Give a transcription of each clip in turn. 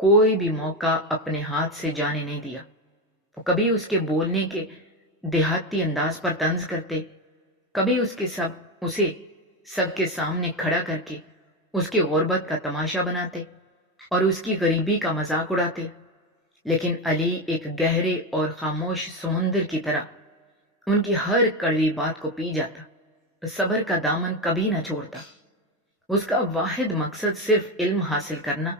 کوئی بھی موقع اپنے ہاتھ سے جانے نہیں دیا۔ وہ کبھی اس کے بولنے کے دیہاتی انداز پر طنز کرتے، کبھی اسے سب کے سامنے کھڑا کر کے اس کی غربت کا تماشا بناتے اور اس کی غریبی کا مذاق اڑاتے، لیکن علی ایک گہرے اور خاموش سمندر کی طرح ان کی ہر کڑوی بات کو پی جاتا، صبر کا دامن کبھی نہ چھوڑتا۔ اس کا واحد مقصد صرف علم حاصل کرنا،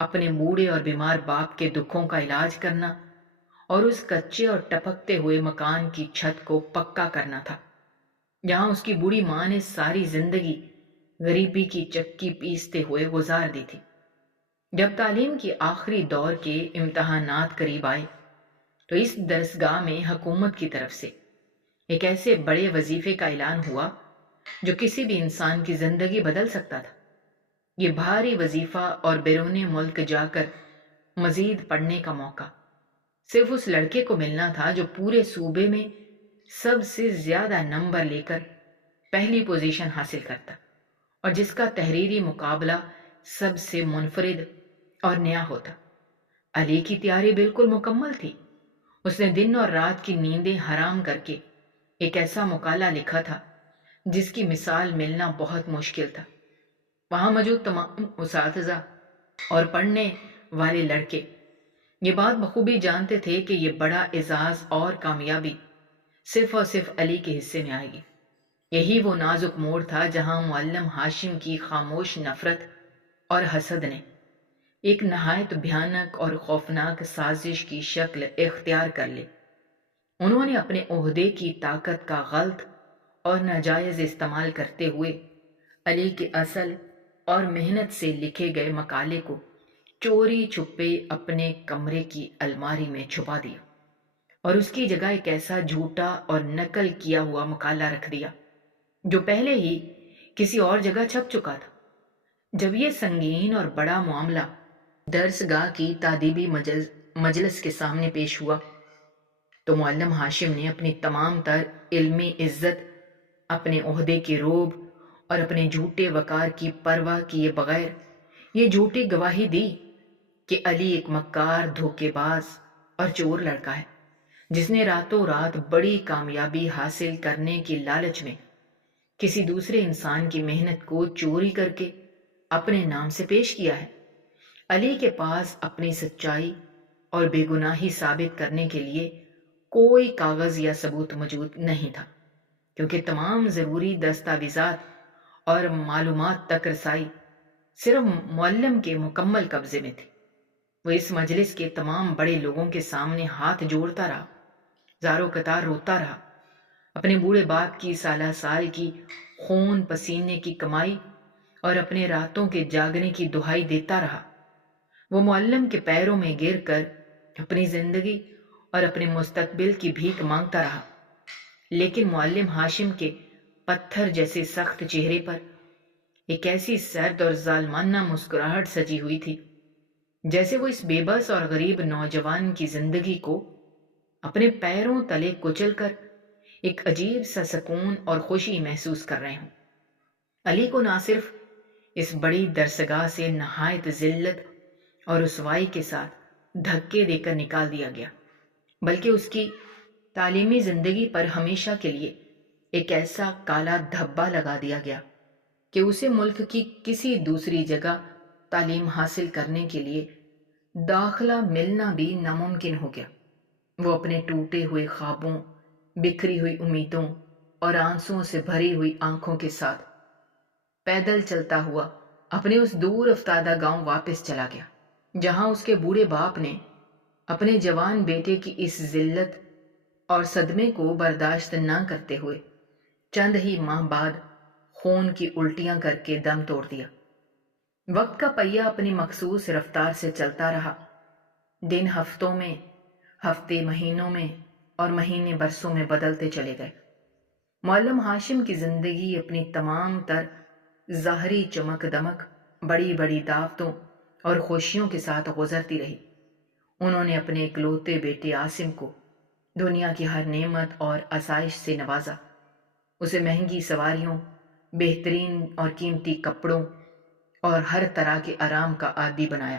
اپنے بوڑھے اور بیمار باپ کے دکھوں کا علاج کرنا اور اس کچے اور ٹپکتے ہوئے مکان کی چھت کو پکا کرنا تھا جہاں اس کی بوڑھی ماں نے ساری زندگی غریبی کی چکی پیستے ہوئے گزار دی تھی۔ جب تعلیم کی آخری دور کے امتحانات قریب آئے تو اس درسگاہ میں حکومت کی طرف سے ایک ایسے بڑے وظیفے کا اعلان ہوا جو کسی بھی انسان کی زندگی بدل سکتا تھا۔ یہ بھاری وظیفہ اور بیرون ملک جا کر مزید پڑھنے کا موقع صرف اس لڑکے کو ملنا تھا جو پورے صوبے میں سب سے زیادہ نمبر لے کر پہلی پوزیشن حاصل کرتا اور جس کا تحریری مقابلہ سب سے منفرد اور نیا ہوتا۔ علی کی تیاری بالکل مکمل تھی۔ اس نے دن اور رات کی نیندیں حرام کر کے ایک ایسا مقالہ لکھا تھا جس کی مثال ملنا بہت مشکل تھا۔ وہاں موجود تمام اساتذہ اور پڑھنے والے لڑکے یہ بات بخوبی جانتے تھے کہ یہ بڑا اعزاز اور کامیابی صرف اور صرف علی کے حصے میں آئے گی۔ یہی وہ نازک موڑ تھا جہاں معلم ہاشم کی خاموش نفرت اور حسد نے ایک نہایت بھیانک اور خوفناک سازش کی شکل اختیار کر لی۔ انہوں نے اپنے عہدے کی طاقت کا غلط اور ناجائز استعمال کرتے ہوئے علی کے اصل اور محنت سے لکھے گئے مقالے کو چوری چھپے اپنے کمرے کی الماری میں چھپا دیا اور اس کی جگہ ایک ایسا جھوٹا اور نقل کیا ہوا مقالہ رکھ دیا جو پہلے ہی کسی اور جگہ چھپ چکا تھا۔ جب یہ سنگین اور بڑا معاملہ درسگاہ کی تادیبی مجلس کے سامنے پیش ہوا تو معلم ہاشم نے اپنی تمام تر علمی عزت، اپنے عہدے کے روب اور اپنے جھوٹے وقار کی پرواہ کیے بغیر یہ جھوٹی گواہی دی کہ علی ایک مکار، دھوکے باز اور چور لڑکا ہے جس نے راتوں رات بڑی کامیابی حاصل کرنے کی لالچ میں کسی دوسرے انسان کی محنت کو چوری کر کے اپنے نام سے پیش کیا ہے۔ علی کے پاس اپنی سچائی اور بے گناہی ثابت کرنے کے لیے کوئی کاغذ یا ثبوت موجود نہیں تھا، کیونکہ تمام ضروری دستاویزات اور معلومات تک رسائی صرف معلم کے مکمل قبضے میں تھی۔ وہ اس مجلس کے تمام بڑے لوگوں کے سامنے ہاتھ جوڑتا رہا، زاروں قطار روتا رہا، اپنے بوڑھے باپ کی سالہ سال کی خون پسینے کی کمائی اور اپنے راتوں کے جاگنے کی دہائی دیتا رہا۔ وہ معلم کے پیروں میں گر کر اپنی زندگی اور اپنے مستقبل کی بھیک مانگتا رہا، لیکن معلم ہاشم کے پتھر جیسے سخت چہرے پر ایک ایسی سرد اور ظالمانہ مسکراہٹ سجی ہوئی تھی جیسے وہ اس بے بس اور غریب نوجوان کی زندگی کو اپنے پیروں تلے کچل کر ایک عجیب سا سکون اور خوشی محسوس کر رہے ہوں۔ علی کو نہ صرف اس بڑی درسگاہ سے نہایت ذلت اور رسوائی کے ساتھ دھکے دے کر نکال دیا گیا، بلکہ اس کی تعلیمی زندگی پر ہمیشہ کے لیے ایک ایسا کالا دھبا لگا دیا گیا کہ اسے ملک کی کسی دوسری جگہ تعلیم حاصل کرنے کے لیے داخلہ ملنا بھی ناممکن ہو گیا۔ وہ اپنے ٹوٹے ہوئے خوابوں، بکھری ہوئی امیدوں اور آنسوؤں سے بھری ہوئی آنکھوں کے ساتھ پیدل چلتا ہوا اپنے اس دور افتادہ گاؤں واپس چلا گیا، جہاں اس کے بوڑھے باپ نے اپنے جوان بیٹے کی اس ذلت اور صدمے کو برداشت نہ کرتے ہوئے چند ہی ماہ بعد خون کی الٹیاں کر کے دم توڑ دیا۔ وقت کا پہیہ اپنی مخصوص رفتار سے چلتا رہا۔ دن ہفتوں میں، ہفتے مہینوں میں اور مہینے برسوں میں بدلتے چلے گئے۔ معلم ہاشم کی زندگی اپنی تمام تر ظاہری چمک دمک، بڑی بڑی دعوتوں اور خوشیوں کے ساتھ گزرتی رہی۔ انہوں نے اپنے اکلوتے بیٹے عاصم کو دنیا کی ہر نعمت اور آسائش سے نوازا، اسے مہنگی سواریوں، بہترین اور قیمتی کپڑوں اور ہر طرح کے آرام کا عادی بنایا۔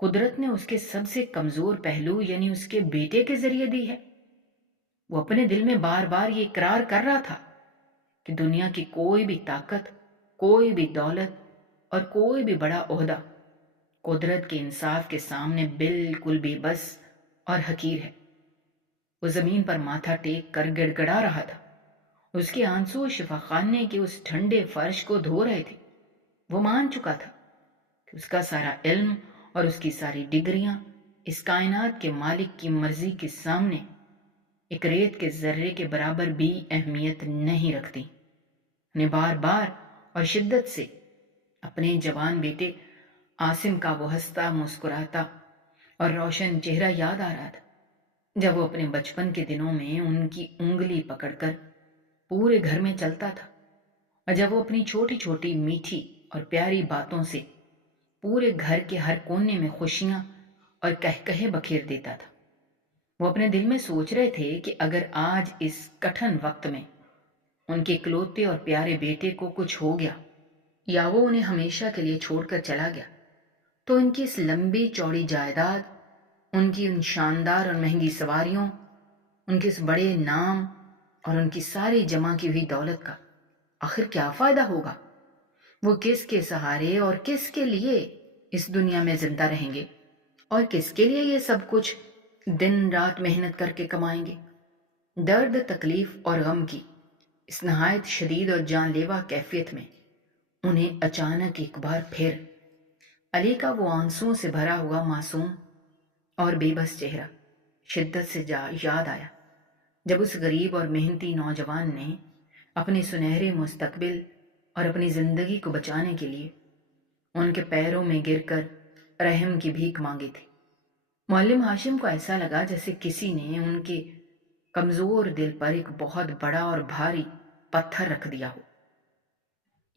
قدرت نے اس کے سب سے کمزور پہلو یعنی اس کے بیٹے کے ذریعے دی ہے۔ وہ اپنے دل میں بار بار یہ اقرار کر رہا تھا کہ دنیا کی کوئی بھی طاقت، کوئی بھی دولت اور کوئی بھی بڑا عہدہ قدرت کے انصاف کے سامنے بالکل بے بس اور حقیر ہے۔ وہ زمین پر ماتھا ٹیک کر گڑ گڑا رہا تھا۔ اس کے آنسو شفا خانے کے اس ٹھنڈے فرش کو دھو رہے تھے۔ وہ مان چکا تھا کہ اس کا سارا علم اور اس کی ساری ڈگریاں اس کائنات کے مالک کی مرضی کے سامنے ایک ریت کے ذرے کے برابر بھی اہمیت نہیں رکھتی۔ انہیں بار بار اور شدت سے اپنے جوان بیٹے عاصم کا وہ ہنستا مسکراتا اور روشن چہرہ یاد آ رہا تھا، جب وہ اپنے بچپن کے دنوں میں ان کی انگلی پکڑ کر پورے گھر میں چلتا تھا، اور جب وہ اپنی چھوٹی چھوٹی میٹھی اور پیاری باتوں سے پورے گھر کے ہر کونے میں خوشیاں اور کہکہے بکھیر دیتا تھا۔ وہ اپنے دل میں سوچ رہے تھے کہ اگر آج اس کٹھن وقت میں ان کے اکلوتے اور پیارے بیٹے کو کچھ ہو گیا یا وہ انہیں ہمیشہ کے لیے چھوڑ کر چلا گیا، تو ان کی اس لمبی چوڑی جائیداد، ان کی ان شاندار اور مہنگی سواریوں، ان کے اس بڑے نام اور ان کی ساری جمع کی ہوئی دولت کا آخر کیا فائدہ ہوگا؟ وہ کس کے سہارے اور کس کے لیے اس دنیا میں زندہ رہیں گے، اور کس کے لیے یہ سب کچھ دن رات محنت کر کے کمائیں گے؟ درد، تکلیف اور غم کی اس نہایت شدید اور جان لیوا کیفیت میں انہیں اچانک ایک بار پھر علی کا وہ آنسوؤں سے بھرا ہوا معصوم اور بے بس چہرہ شدت سے یاد آیا، جب اس غریب اور محنتی نوجوان نے اپنے سنہرے مستقبل اور اپنی زندگی کو بچانے کے لیے ان کے پیروں میں گر کر رحم کی بھیک مانگی تھی۔ معلم ہاشم کو ایسا لگا جیسے کسی نے ان کے کمزور دل پر ایک بہت بڑا اور بھاری پتھر رکھ دیا ہو،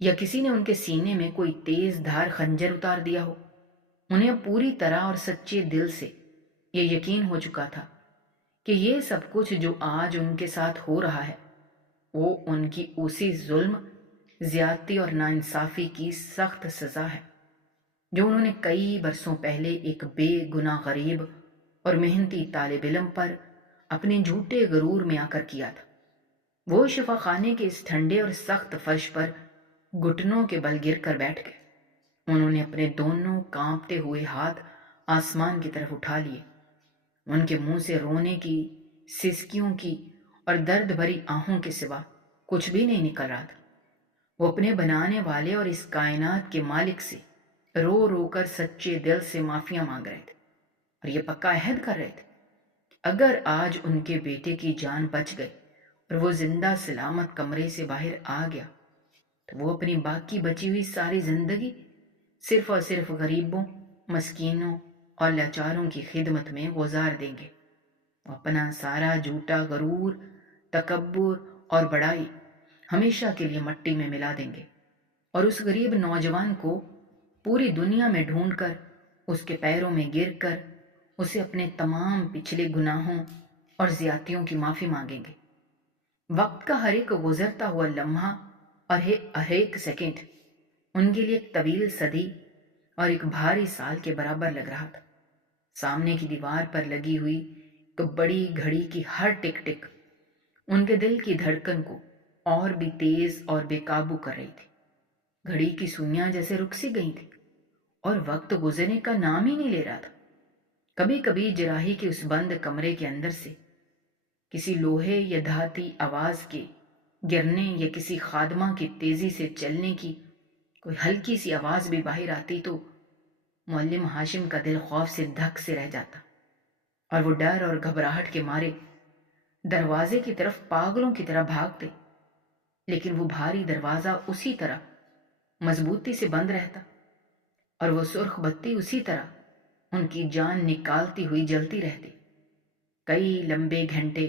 یا کسی نے ان کے سینے میں کوئی تیز دھار خنجر اتار دیا ہو۔ انہیں اب پوری طرح اور سچے دل سے یہ یقین ہو چکا تھا کہ یہ سب کچھ جو آج ان کے ساتھ ہو رہا ہے وہ ان کی اسی ظلم، زیادتی اور ناانصافی کی سخت سزا ہے جو انہوں نے کئی برسوں پہلے ایک بے گناہ غریب اور محنتی طالب علم پر اپنے جھوٹے غرور میں آ کر کیا تھا۔ وہ شفا خانے کے اس ٹھنڈے اور سخت فرش پر گھٹنوں کے بل گر کر بیٹھ گئے۔ انہوں نے اپنے دونوں کانپتے ہوئے ہاتھ آسمان کی طرف اٹھا لیے۔ ان کے منہ سے رونے کی، سسکیوں کی اور درد بھری آہوں کے سوا کچھ بھی نہیں نکل رہا تھا۔ وہ اپنے بنانے والے اور اس کائنات کے مالک سے رو رو کر سچے دل سے معافیاں مانگ رہے تھے، اور یہ پکا عہد کر رہے تھے اگر آج ان کے بیٹے کی جان بچ گئی اور وہ زندہ سلامت کمرے سے باہر آ گیا تو وہ اپنی باقی بچی ہوئی ساری زندگی صرف اور صرف غریبوں، مسکینوں اور لاچاروں کی خدمت میں گزار دیں گے۔ وہ اپنا سارا جھوٹا غرور، تکبر اور بڑائی ہمیشہ کے لیے مٹی میں ملا دیں گے، اور اس غریب نوجوان کو پوری دنیا میں ڈھونڈ کر اس کے پیروں میں گر کر اسے اپنے تمام پچھلے گناہوں اور زیادتیوں کی معافی مانگیں گے۔ وقت کا ہر ایک گزرتا ہوا لمحہ اور ہر ایک سیکنڈ ان کے لیے ایک طویل صدی اور ایک بھاری سال کے برابر لگ رہا تھا۔ سامنے کی دیوار پر لگی ہوئی ایک بڑی گھڑی کی ہر ٹک ٹک ان کے دل کی دھڑکن کو اور بھی تیز اور بے قابو کر رہی تھی۔ گھڑی کی سوئیاں جیسے رک سی گئی تھی اور وقت گزرنے کا نام ہی نہیں لے رہا تھا۔ کبھی کبھی جراحی کے اس بند کمرے کے اندر سے کسی لوہے یا دھاتی آواز کے گرنے یا کسی خادمہ کی تیزی سے چلنے کی کوئی ہلکی سی آواز بھی باہر آتی تو معلم ہاشم کا دل خوف سے دھک سے رہ جاتا، اور وہ ڈر اور گھبراہٹ کے مارے دروازے کی طرف پاگلوں کی طرح بھاگتے، لیکن وہ بھاری دروازہ اسی طرح مضبوطی سے بند رہتا، اور وہ سرخ بتی اسی طرح ان کی جان نکالتی ہوئی جلتی رہتی۔ کئی لمبے گھنٹے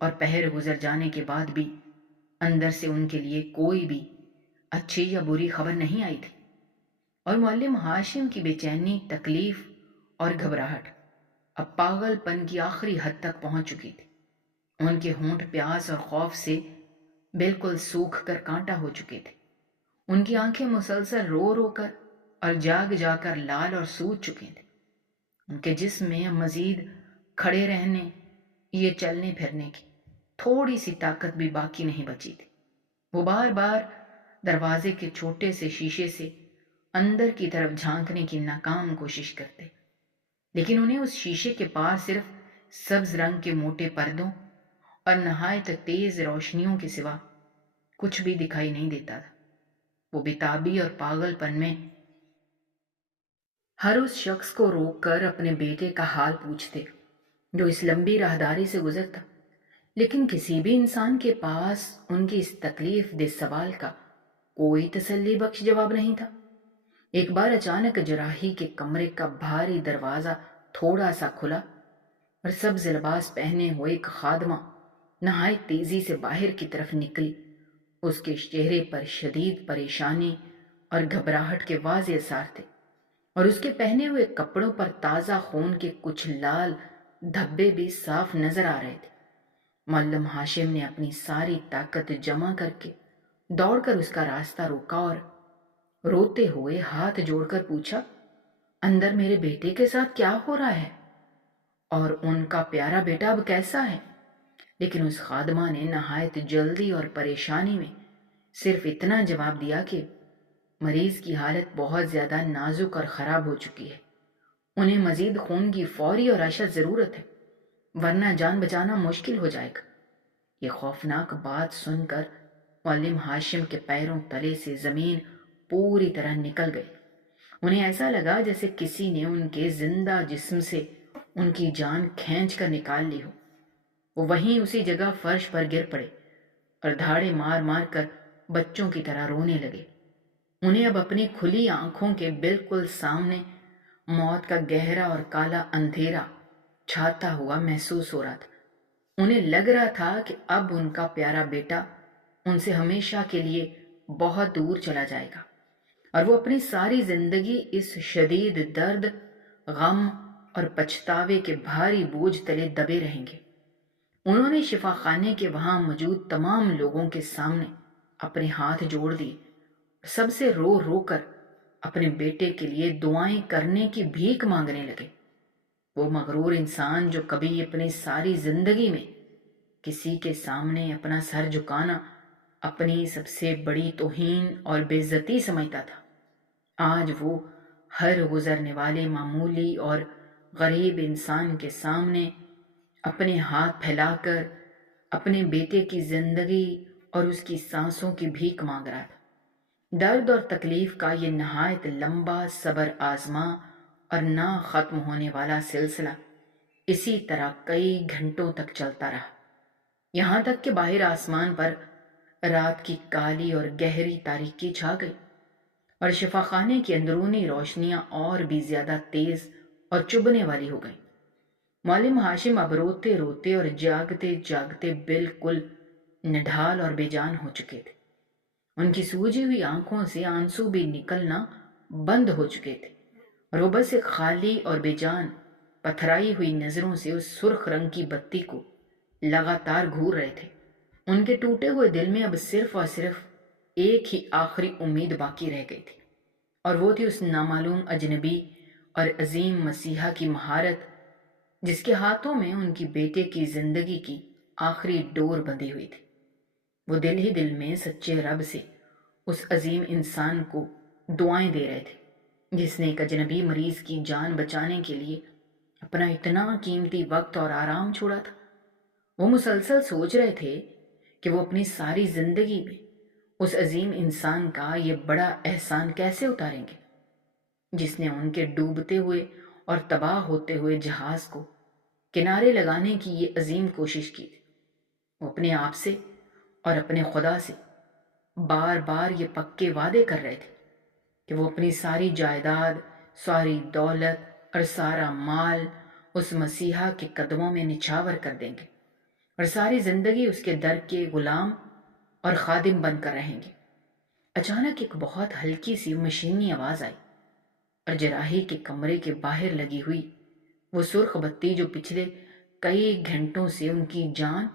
اور پہر گزر جانے کے بعد بھی اندر سے ان کے لیے کوئی بھی اچھی یا بری خبر نہیں آئی تھی، اور معلم ہاشم کی بے چینی، تکلیف اور گھبراہٹ اب پاگل پن کی آخری حد تک پہنچ چکی تھی۔ ان کے ہونٹ پیاس اور خوف سے بالکل سوکھ کر کانٹا ہو چکے تھے۔ ان کی آنکھیں مسلسل رو رو کر اور جاگ جا کر لال اور سوج چکی تھیں۔ ان کے جسم میں مزید کھڑے رہنے، یہ چلنے پھرنے کی تھوڑی سی طاقت بھی باقی نہیں بچی تھی۔ وہ بار بار دروازے کے چھوٹے سے شیشے سے اندر کی طرف جھانکنے کی ناکام کوشش کرتے، لیکن انہیں اس شیشے کے پار صرف سبز رنگ کے موٹے پردوں اور نہایت تیز روشنیوں کے سوا کچھ بھی دکھائی نہیں دیتا تھا۔ وہ بےتابی اور پاگل پن میں ہر اس شخص کو روک کر اپنے بیٹے کا حال پوچھتے جو اس لمبی راہداری سے گزرتا، لیکن کسی بھی انسان کے پاس ان کی اس تکلیف دہ سوال کا کوئی تسلی بخش جواب نہیں تھا۔ ایک بار اچانک جراحی کے کمرے کا بھاری دروازہ تھوڑا سا کھلا اور سبز لباس پہنے ہوئے ایک خادمہ نہایت تیزی سے باہر کی طرف نکلی۔ اس کے چہرے پر شدید پریشانی اور گھبراہٹ کے واضح اثار تھے، اور اس کے پہنے ہوئے کپڑوں پر تازہ خون کے کچھ لال دھبے بھی صاف نظر آ رہے تھے۔ معلم ہاشم نے اپنی ساری طاقت جمع کر کے دوڑ کر اس کا راستہ روکا اور روتے ہوئے ہاتھ جوڑ کر پوچھا، اندر میرے بیٹے کے ساتھ کیا ہو رہا ہے اور ان کا پیارا بیٹا اب کیسا ہے؟ لیکن اس خادمہ نے نہایت جلدی اور پریشانی میں صرف اتنا جواب دیا کہ مریض کی حالت بہت زیادہ نازک اور خراب ہو چکی ہے، انہیں مزید خون کی فوری اور اشد ضرورت ہے، ورنہ جان بچانا مشکل ہو جائے گا۔ یہ خوفناک بات سن کر معلم ہاشم کے پیروں تلے سے زمین پوری طرح نکل گئی۔ انہیں ایسا لگا جیسے کسی نے ان کے زندہ جسم سے ان کی جان کھینچ کر نکال لی ہو۔ وہ وہیں اسی جگہ فرش پر گر پڑے اور دھاڑے مار مار کر بچوں کی طرح رونے لگے۔ انہیں اب اپنی کھلی آنکھوں کے بالکل سامنے موت کا گہرا اور کالا اندھیرا چھاتا ہوا محسوس ہو رہا تھا۔ انہیں لگ رہا تھا کہ اب ان کا پیارا بیٹا ان سے ہمیشہ کے لیے بہت دور چلا جائے گا، اور وہ اپنی ساری زندگی اس شدید درد، غم اور پچھتاوے کے بھاری بوجھ تلے دبے رہیں گے۔ انہوں نے شفا خانے کے وہاں موجود تمام لوگوں کے سامنے اپنے ہاتھ جوڑ دیے، سب سے رو رو کر اپنے بیٹے کے لیے دعائیں کرنے کی بھیک مانگنے لگے۔ وہ مغرور انسان جو کبھی اپنی ساری زندگی میں کسی کے سامنے اپنا سر جھکانا اپنی سب سے بڑی توہین اور بے عزتی سمجھتا تھا، آج وہ ہر گزرنے والے معمولی اور غریب انسان کے سامنے اپنے ہاتھ پھیلا کر اپنے بیٹے کی زندگی اور اس کی سانسوں کی بھیک مانگ رہا تھا۔ درد اور تکلیف کا یہ نہایت لمبا صبر آزما اور نہ ختم ہونے والا سلسلہ اسی طرح کئی گھنٹوں تک چلتا رہا، یہاں تک کہ باہر آسمان پر رات کی کالی اور گہری تاریکی چھا گئی اور شفا خانے کی اندرونی روشنیاں اور بھی زیادہ تیز اور چبھنے والی ہو گئیں۔ معلم ہاشم اب روتے روتے اور جاگتے جاگتے بالکل نڈھال اور بے جان ہو چکے تھے۔ ان کی سوجی ہوئی آنکھوں سے آنسو بھی نکلنا بند ہو چکے تھے، اور وہ بس ایک خالی اور بے جان پتھرائی ہوئی نظروں سے اس سرخ رنگ کی بتی کو لگاتار گھور رہے تھے۔ ان کے ٹوٹے ہوئے دل میں اب صرف اور صرف ایک ہی آخری امید باقی رہ گئی تھی، اور وہ تھی اس نامعلوم اجنبی اور عظیم مسیحا کی مہارت جس کے ہاتھوں میں ان کی بیٹے کی زندگی کی آخری ڈور بندھی ہوئی تھی۔ وہ دل ہی دل میں سچے رب سے اس عظیم انسان کو دعائیں دے رہے تھے جس نے ایک اجنبی مریض کی جان بچانے کے لیے اپنا اتنا قیمتی وقت اور آرام چھوڑا تھا۔ وہ مسلسل سوچ رہے تھے کہ وہ اپنی ساری زندگی میں اس عظیم انسان کا یہ بڑا احسان کیسے اتاریں گے جس نے ان کے ڈوبتے ہوئے اور تباہ ہوتے ہوئے جہاز کو کنارے لگانے کی یہ عظیم کوشش کی تھی۔ وہ اپنے آپ سے اور اپنے خدا سے بار بار یہ پکے وعدے کر رہے تھے کہ وہ اپنی ساری جائیداد، ساری دولت اور سارا مال اس مسیحا کے قدموں میں نچھاور کر دیں گے اور ساری زندگی اس کے در کے غلام اور خادم بن کر رہیں گے۔ اچانک ایک بہت ہلکی سی مشینی آواز آئی اور جراحی کے کمرے کے باہر لگی ہوئی وہ سرخ بتی جو پچھلے کئی گھنٹوں سے ان کی جان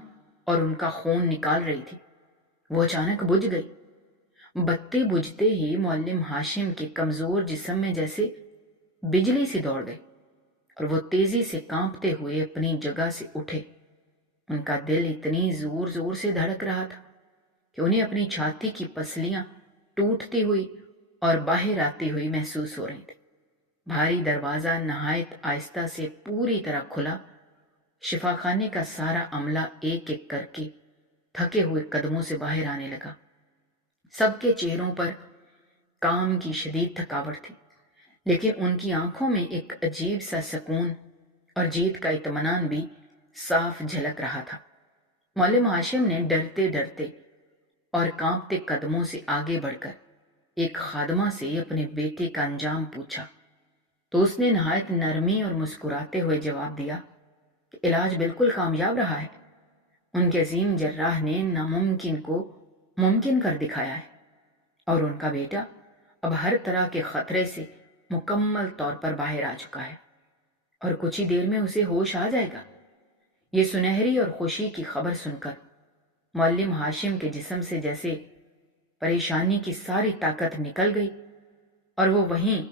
اور ان کا خون نکال رہی تھی، وہ اچانک بجھ گئی۔ بتی بجھتے ہی معلم ہاشم کے کمزور جسم میں جیسے بجلی سی دوڑ گئی اور وہ تیزی سے کانپتے ہوئے اپنی جگہ سے اٹھے۔ ان کا دل اتنی زور زور سے دھڑک رہا تھا کہ انہیں اپنی چھاتی کی پسلیاں ٹوٹتی ہوئی اور باہر آتی ہوئی محسوس ہو رہی تھی۔ بھاری دروازہ نہایت آہستہ سے پوری طرح کھلا۔ شفا خانے کا سارا عملہ ایک ایک کر کے تھکے ہوئے قدموں سے باہر آنے لگا۔ سب کے چہروں پر کام کی شدید تھکاوٹ تھی، لیکن ان کی آنکھوں میں ایک عجیب سا سکون اور جیت کا اطمینان بھی صاف جھلک رہا تھا۔ معلم ہاشم نے ڈرتے ڈرتے اور کانپتے قدموں سے آگے بڑھ کر ایک خادمہ سے اپنے بیٹے کا انجام پوچھا، تو اس نے نہایت نرمی اور مسکراتے ہوئے جواب دیا کہ علاج بالکل کامیاب رہا ہے۔ ان کے عظیم جراح نے ناممکن کو ممکن کر دکھایا ہے، اور ان کا بیٹا اب ہر طرح کے خطرے سے مکمل طور پر باہر آ چکا ہے، اور کچھ ہی دیر میں اسے ہوش آ جائے گا۔ یہ سنہری اور خوشی کی خبر سن کر معلم ہاشم کے جسم سے جیسے پریشانی کی ساری طاقت نکل گئی، اور وہ وہیں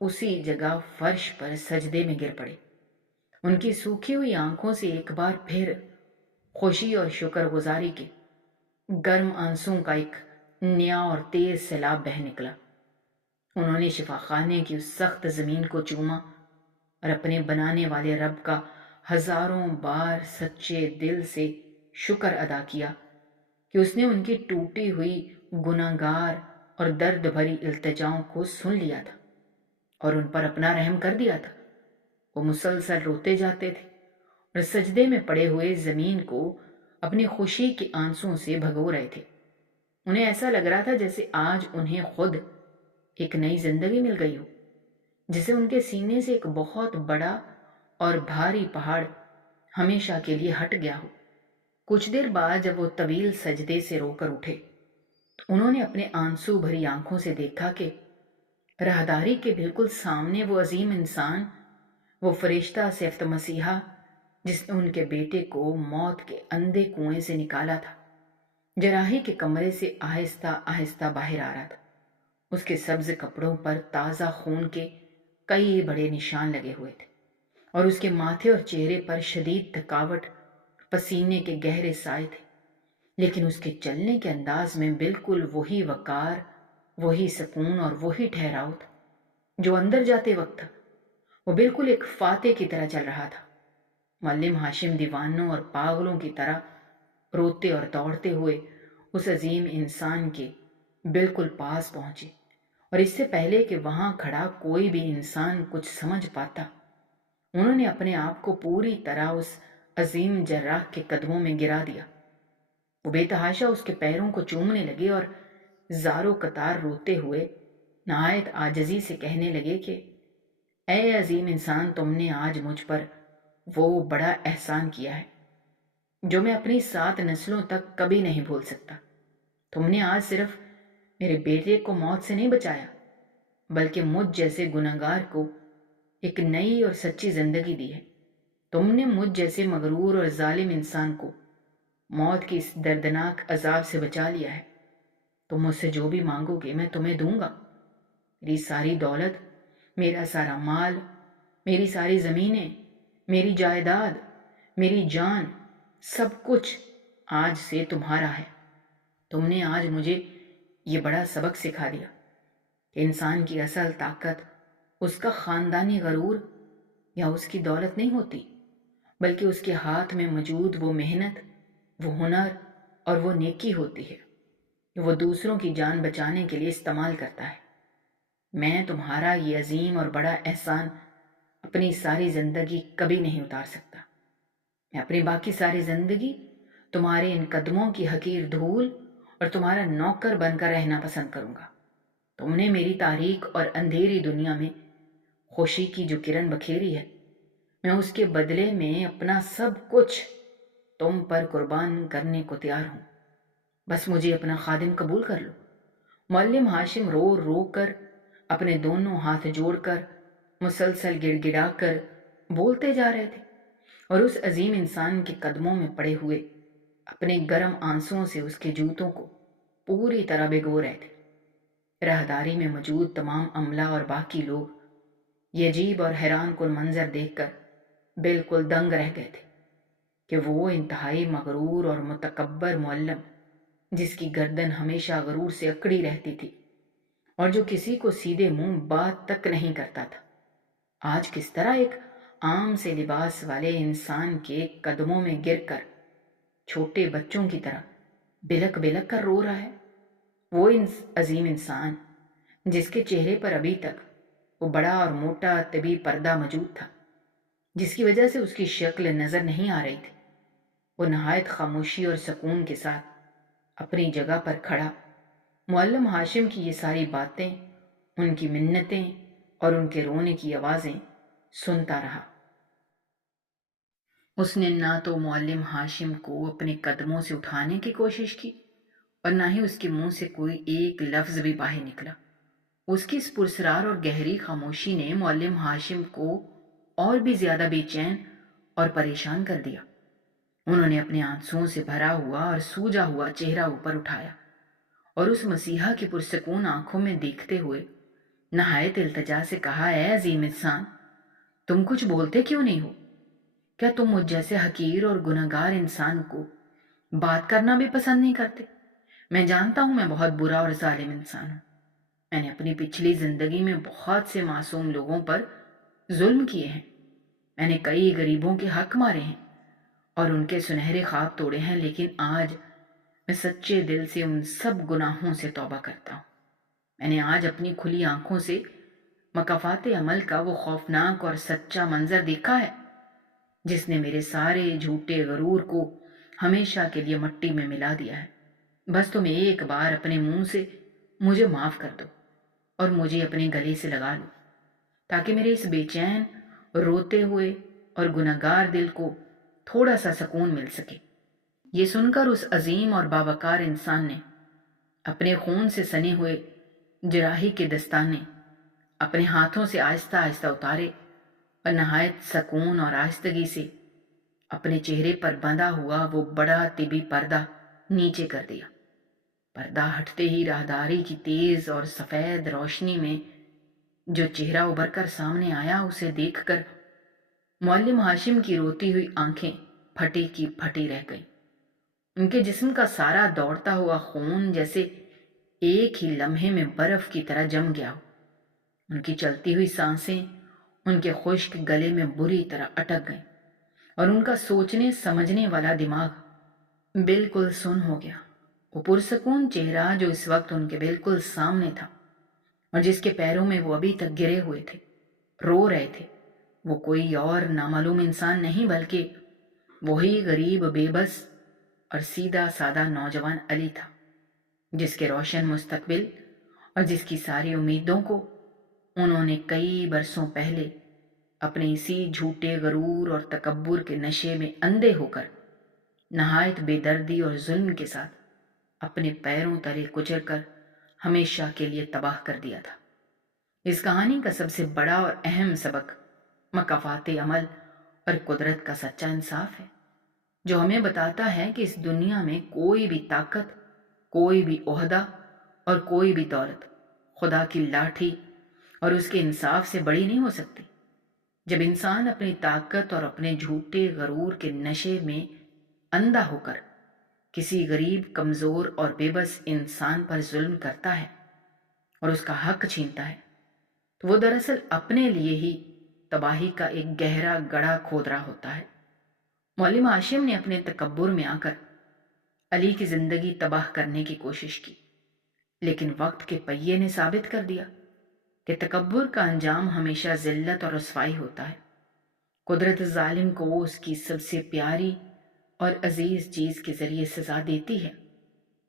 اسی جگہ فرش پر سجدے میں گر پڑے۔ ان کی سوکھی ہوئی آنکھوں سے ایک بار پھر خوشی اور شکر گزاری کے گرم آنسوں کا ایک نیا اور تیز سیلاب بہہ نکلا۔ انہوں نے شفا خانے کی اس سخت زمین کو چوما اور اپنے بنانے والے رب کا ہزاروں بار سچے دل سے شکر ادا کیا کہ اس نے ان کی ٹوٹی ہوئی گناہگار اور درد بھری التجاؤں کو سن لیا تھا اور ان پر اپنا رحم کر دیا تھا۔ وہ مسلسل روتے جاتے تھے اور سجدے میں پڑے ہوئے زمین کو اپنی خوشی کے آنسوں سے بھگو رہے تھے۔ انہیں ایسا لگ رہا تھا جیسے آج انہیں خود ایک نئی زندگی مل گئی ہو، جسے ان کے سینے سے ایک بہت بڑا اور بھاری پہاڑ ہمیشہ کے لیے ہٹ گیا ہو۔ کچھ دیر بعد جب وہ طویل سجدے سے رو کر اٹھے تو انہوں نے اپنے آنسو بھری آنکھوں سے دیکھا کہ راہداری کے بالکل سامنے وہ عظیم انسان، وہ فرشتہ صفت مسیحا جس نے ان کے بیٹے کو موت کے اندھے کنویں سے نکالا تھا، جراحی کے کمرے سے آہستہ آہستہ باہر آ رہا تھا۔ اس کے سبز کپڑوں پر تازہ خون کے کئی بڑے نشان لگے ہوئے تھے، اور اس کے ماتھے اور چہرے پر شدید تھکاوٹ، پسینے کے گہرے سائے تھے، لیکن اس کے چلنے کے انداز میں بالکل وہی وقار، وہی سکون اور وہی ٹھہراؤ تھا جو اندر جاتے وقت تھا۔ وہ بالکل ایک فاتح کی طرح چل رہا تھا۔ معلم ہاشم دیوانوں اور پاگلوں کی طرح روتے اور دوڑتے ہوئے اس عظیم انسان کے بالکل پاس پہنچے، اور اس سے پہلے کہ وہاں کھڑا کوئی بھی انسان کچھ سمجھ پاتا، انہوں نے اپنے آپ کو پوری طرح اس عظیم جراح کے قدموں میں گرا دیا۔ وہ بے تحاشا اس کے پیروں کو چومنے لگے اور زارو قطار روتے ہوئے نہایت عاجزی سے کہنے لگے کہ اے عظیم انسان، تم نے آج مجھ پر وہ بڑا احسان کیا ہے جو میں اپنی 7 نسلوں تک کبھی نہیں بھول سکتا۔ تم نے آج صرف میرے بیٹے کو موت سے نہیں بچایا، بلکہ مجھ جیسے گنہگار کو ایک نئی اور سچی زندگی دی ہے۔ تم نے مجھ جیسے مغرور اور ظالم انسان کو موت کی اس دردناک عذاب سے بچا لیا ہے۔ تم مجھ سے جو بھی مانگو گے میں تمہیں دوں گا۔ میری ساری دولت، میرا سارا مال، میری ساری زمینیں، میری جائیداد، میری جان، سب کچھ آج سے تمہارا ہے۔ تم نے آج مجھے یہ بڑا سبق سکھا دیا کہ انسان کی اصل طاقت اس کا خاندانی غرور یا اس کی دولت نہیں ہوتی، بلکہ اس کے ہاتھ میں موجود وہ محنت، وہ ہنر اور وہ نیکی ہوتی ہے جو وہ دوسروں کی جان بچانے کے لیے استعمال کرتا ہے۔ میں تمہارا یہ عظیم اور بڑا احسان اپنی ساری زندگی کبھی نہیں اتار سکتا۔ میں اپنی باقی ساری زندگی تمہارے ان قدموں کی حقیر دھول اور تمہارا نوکر بن کر رہنا پسند کروں گا۔ تم نے میری تاریک اور اندھیری دنیا میں خوشی کی جو کرن بکھیری ہے، میں اس کے بدلے میں اپنا سب کچھ تم پر قربان کرنے کو تیار ہوں۔ بس مجھے اپنا خادم قبول کر لو۔ معلم ہاشم رو رو کر، اپنے دونوں ہاتھ جوڑ کر، مسلسل گڑ گڑا کر بولتے جا رہے تھے، اور اس عظیم انسان کے قدموں میں پڑے ہوئے اپنے گرم آنسوؤں سے اس کے جوتوں کو پوری طرح بھگو رہے تھے۔ راہداری میں موجود تمام عملہ اور باقی لوگ یہ عجیب اور حیران کن منظر دیکھ کر بالکل دنگ رہ گئے تھے کہ وہ انتہائی مغرور اور متکبر معلم، جس کی گردن ہمیشہ غرور سے اکڑی رہتی تھی اور جو کسی کو سیدھے منہ بات تک نہیں کرتا تھا، آج کس طرح ایک عام سے لباس والے انسان کے قدموں میں گر کر چھوٹے بچوں کی طرح بلک بلک کر رو رہا ہے۔ وہ عظیم انسان جس کے چہرے پر ابھی تک وہ بڑا اور موٹا طبی پردہ موجود تھا، جس کی وجہ سے اس کی شکل نظر نہیں آ رہی تھی، وہ نہایت خاموشی اور سکون کے ساتھ اپنی جگہ پر کھڑا معلم ہاشم کی یہ ساری باتیں، ان کی منتیں اور ان کے رونے کی آوازیں سنتا رہا۔ اس نے نہ تو معلم ہاشم کو اپنے قدموں سے اٹھانے کی کوشش کی اور نہ ہی اس کے منہ سے کوئی ایک لفظ بھی باہر نکلا۔ اس کی اس پرسرار اور گہری خاموشی نے معلم ہاشم کو اور بھی زیادہ بے چین اور پریشان کر دیا۔ انہوں نے اپنے آنسوؤں سے بھرا ہوا اور سوجا ہوا چہرہ اوپر اٹھایا اور اس مسیحا کی پرسکون آنکھوں میں دیکھتے ہوئے نہایت التجا سے کہا، اے عظیم انسان، تم کچھ بولتے کیوں نہیں ہو؟ کیا تم مجھ جیسے حقیر اور گنہگار انسان کو بات کرنا بھی پسند نہیں کرتے؟ میں جانتا ہوں میں بہت برا اور ظالم انسان ہوں۔ میں نے اپنی پچھلی زندگی میں بہت سے معصوم لوگوں پر ظلم کیے ہیں، میں نے کئی غریبوں کے حق مارے ہیں اور ان کے سنہرے خواب توڑے ہیں، لیکن آج میں سچے دل سے ان سب گناہوں سے توبہ کرتا ہوں۔ میں نے آج اپنی کھلی آنکھوں سے مکافات عمل کا وہ خوفناک اور سچا منظر دیکھا ہے جس نے میرے سارے جھوٹے غرور کو ہمیشہ کے لیے مٹی میں ملا دیا ہے۔ بس تم ایک بار اپنے منہ سے مجھے معاف کر دو اور مجھے اپنے گلے سے لگا لو، تاکہ میرے اس بے چین روتے ہوئے اور گنہگار دل کو تھوڑا سا سکون مل سکے۔ یہ سن کر اس عظیم اور باوقار انسان نے اپنے خون سے سنے ہوئے جراحی کے دستانے اپنے ہاتھوں سے آہستہ آہستہ اتارے اور نہایت سکون اور آہستگی سے اپنے چہرے پر بندھا ہوا وہ بڑا طبی پردہ نیچے کر دیا۔ پردہ ہٹتے ہی راہداری کی تیز اور سفید روشنی میں جو چہرہ ابھر کر سامنے آیا، اسے دیکھ کر معلم ہاشم کی روتی ہوئی آنکھیں پھٹی کی پھٹی رہ گئیں۔ ان کے جسم کا سارا دوڑتا ہوا خون جیسے ایک ہی لمحے میں برف کی طرح جم گیا ہو۔ ان کی چلتی ہوئی سانسیں ان کے خشک گلے میں بری طرح اٹک گئیں اور ان کا سوچنے سمجھنے والا دماغ بالکل سن ہو گیا۔ وہ پرسکون چہرہ جو اس وقت ان کے بالکل سامنے تھا اور جس کے پیروں میں وہ ابھی تک گرے ہوئے تھے، رو رہے تھے، وہ کوئی اور نامعلوم انسان نہیں بلکہ وہی غریب، بے بس اور سیدھا سادہ نوجوان علی تھا، جس کے روشن مستقبل اور جس کی ساری امیدوں کو انہوں نے کئی برسوں پہلے اپنے اسی جھوٹے غرور اور تکبر کے نشے میں اندھے ہو کر نہایت بے دردی اور ظلم کے ساتھ اپنے پیروں تلے کچل کر ہمیشہ کے لیے تباہ کر دیا تھا۔ اس کہانی کا سب سے بڑا اور اہم سبق مکافات عمل اور قدرت کا سچا انصاف ہے، جو ہمیں بتاتا ہے کہ اس دنیا میں کوئی بھی طاقت، کوئی بھی عہدہ اور کوئی بھی دولت خدا کی لاٹھی اور اس کے انصاف سے بڑی نہیں ہو سکتی۔ جب انسان اپنی طاقت اور اپنے جھوٹے غرور کے نشے میں اندھا ہو کر کسی غریب، کمزور اور بے بس انسان پر ظلم کرتا ہے اور اس کا حق چھینتا ہے، تو وہ دراصل اپنے لیے ہی تباہی کا ایک گہرا گڑھا کھود رہا ہوتا ہے۔ معلم ہاشم نے اپنے تکبر میں آ کر علی کی زندگی تباہ کرنے کی کوشش کی، لیکن وقت کے پہیے نے ثابت کر دیا کہ تکبر کا انجام ہمیشہ ذلت اور رسوائی ہوتا ہے۔ قدرت ظالم کو اس کی سب سے پیاری اور عزیز چیز کے ذریعے سزا دیتی ہے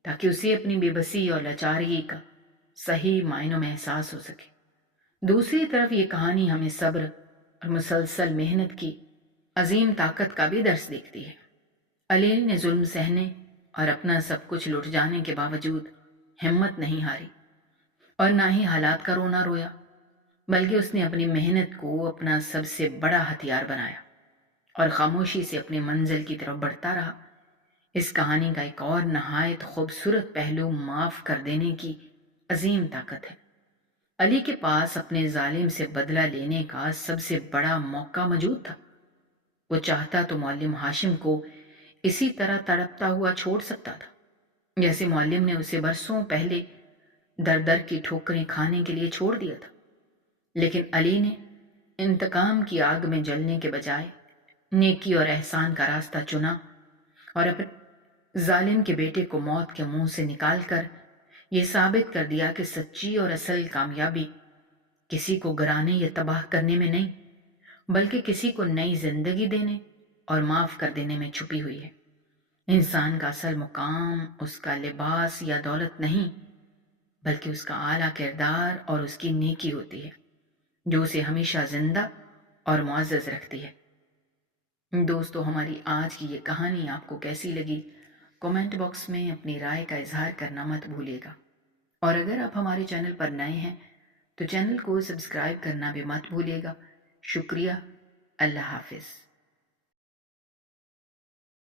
تاکہ اسے اپنی بے بسی اور لاچارگی کا صحیح معنوں میں احساس ہو سکے۔ دوسری طرف یہ کہانی ہمیں صبر اور مسلسل محنت کی عظیم طاقت کا بھی درس دیتی ہے۔ علی نے ظلم سہنے اور اپنا سب کچھ لٹ جانے کے باوجود ہمت نہیں ہاری اور نہ ہی حالات کا رونا رویا، بلکہ اس نے اپنی محنت کو اپنا سب سے بڑا ہتھیار بنایا اور خاموشی سے اپنی منزل کی طرف بڑھتا رہا۔ اس کہانی کا ایک اور نہایت خوبصورت پہلو معاف کر دینے کی عظیم طاقت ہے۔ علی کے پاس اپنے ظالم سے بدلہ لینے کا سب سے بڑا موقع موجود تھا، وہ چاہتا تو معلم ہاشم کو اسی طرح تڑپتا ہوا چھوڑ سکتا تھا جیسے معلم نے اسے برسوں پہلے در در کی ٹھوکریں کھانے کے لیے چھوڑ دیا تھا، لیکن علی نے انتقام کی آگ میں جلنے کے بجائے نیکی اور احسان کا راستہ چنا اور اپنے ظالم کے بیٹے کو موت کے منہ سے نکال کر یہ ثابت کر دیا کہ سچی اور اصل کامیابی کسی کو گرانے یا تباہ کرنے میں نہیں، بلکہ کسی کو نئی زندگی دینے اور معاف کر دینے میں چھپی ہوئی ہے۔ انسان کا اصل مقام اس کا لباس یا دولت نہیں، بلکہ اس کا اعلیٰ کردار اور اس کی نیکی ہوتی ہے جو اسے ہمیشہ زندہ اور معزز رکھتی ہے۔ دوستو، ہماری آج کی یہ کہانی آپ کو کیسی لگی؟ کمنٹ باکس میں اپنی رائے کا اظہار کرنا مت بھولیے گا، اور اگر آپ ہمارے چینل پر نئے ہیں تو چینل کو سبسکرائب کرنا بھی مت بھولیے گا۔ شکریہ۔ اللہ حافظ۔